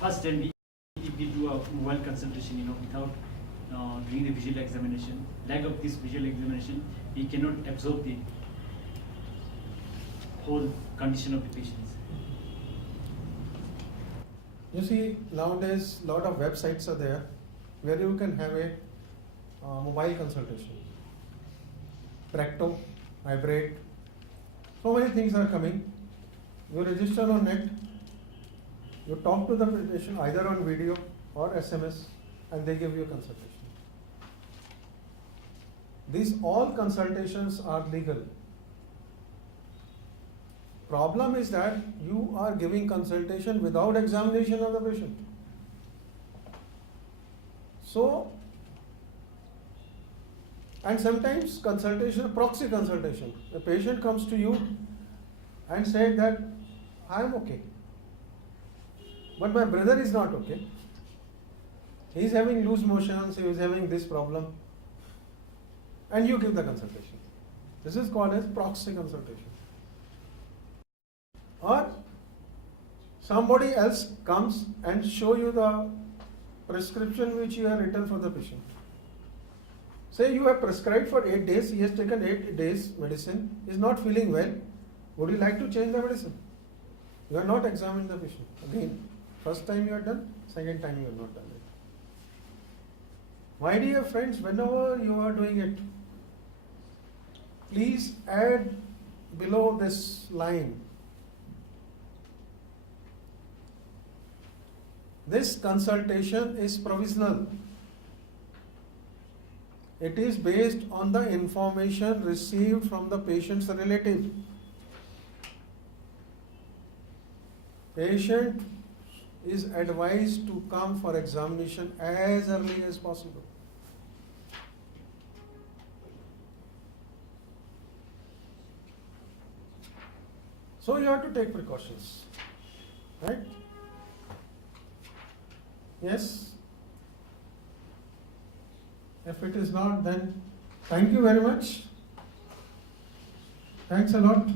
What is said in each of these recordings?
First, then we do a mobile consultation, without doing the visual examination. Lack of this visual examination, we cannot absorb the whole condition of the patients. You see, nowadays, lot of websites are there where you can have a mobile consultation. Practo, Hybrate, so many things are coming. You register on net, you talk to the patient either on video or SMS, and they give you a consultation. These all consultations are legal. Problem is that you are giving consultation without examination of the patient. So, and sometimes consultation, proxy consultation. The patient comes to you and said that I am okay, but my brother is not okay. He is having loose motions, he is having this problem, and you give the consultation. This is called as proxy consultation. Or somebody else comes and show you the prescription which you have written for the patient. Say you have prescribed for 8 days, he has taken 8 days medicine, is not feeling well. Would you like to change the medicine? You are not examined the patient. Again, first time you are done, second time you are not done it. My dear friends, whenever you are doing it, please add below this line. This consultation is provisional. It is based on the information received from the patient's relative. Patient is advised to come for examination as early as possible. So you have to take precautions, right? Yes? If it is not, then thank you very much. Thanks a lot.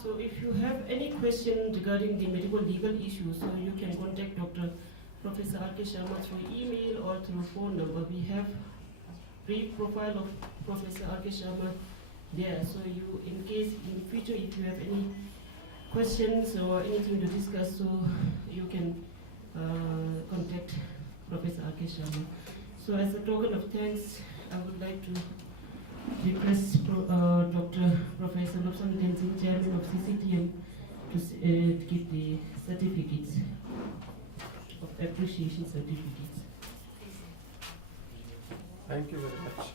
So if you have any question regarding the medical legal issues, so you can contact Professor R.K. Sharma through email or through phone number. We have brief profile of Professor R.K. Sharma there. So you, in case in the future, if you have any questions or anything to discuss, so you can contact Professor R.K. Sharma. So as a token of thanks, I would like to request Dr. Professor Lobsang Tenzing, Chairman of CCTM, to give the certificates of appreciation certificates. Thank you very much.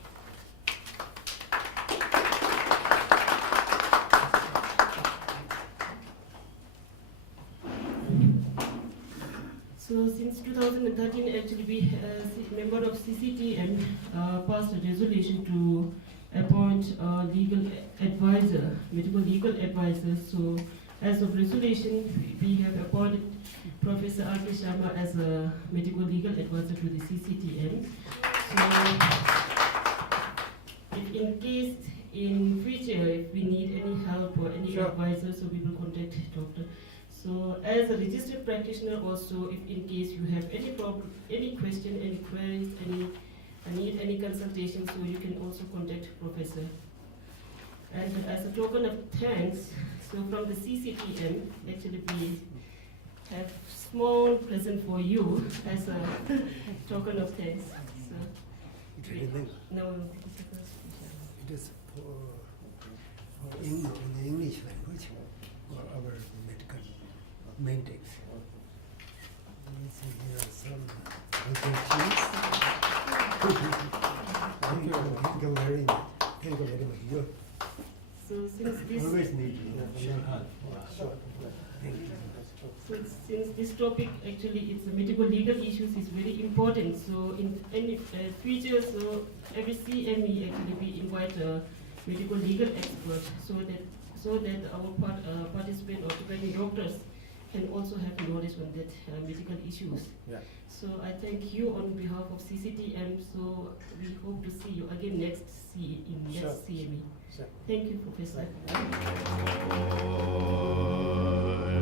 So since 2013, actually, we, member of CCTM, passed a resolution to appoint a legal advisor, medical legal advisor. So as of resolution, we have appointed Professor R.K. Sharma as a medical legal advisor to the CCTM. So if in case in future, if we need any help or any advisor, so we will contact doctor. So as a registered practitioner also, if in case you have any problem, any question, any queries, need any consultation, so you can also contact Professor. And as a token of thanks, so from the CCTM, actually we have small present for you as a token of thanks. So, no, it is for in the English language for our medical maintenance. Let me see here some Thank you very much. Thank you very much. You so since this always need to So since this topic actually it's a medical legal issues is very important, so in any future, so every CME actually we invite a medical legal expert so that our participant or training doctors can also have knowledge on that medical issues. Yeah. So I thank you on behalf of CCTM. So we hope to see you again next Sure. next CME. Sure. Thank you, Professor. Right.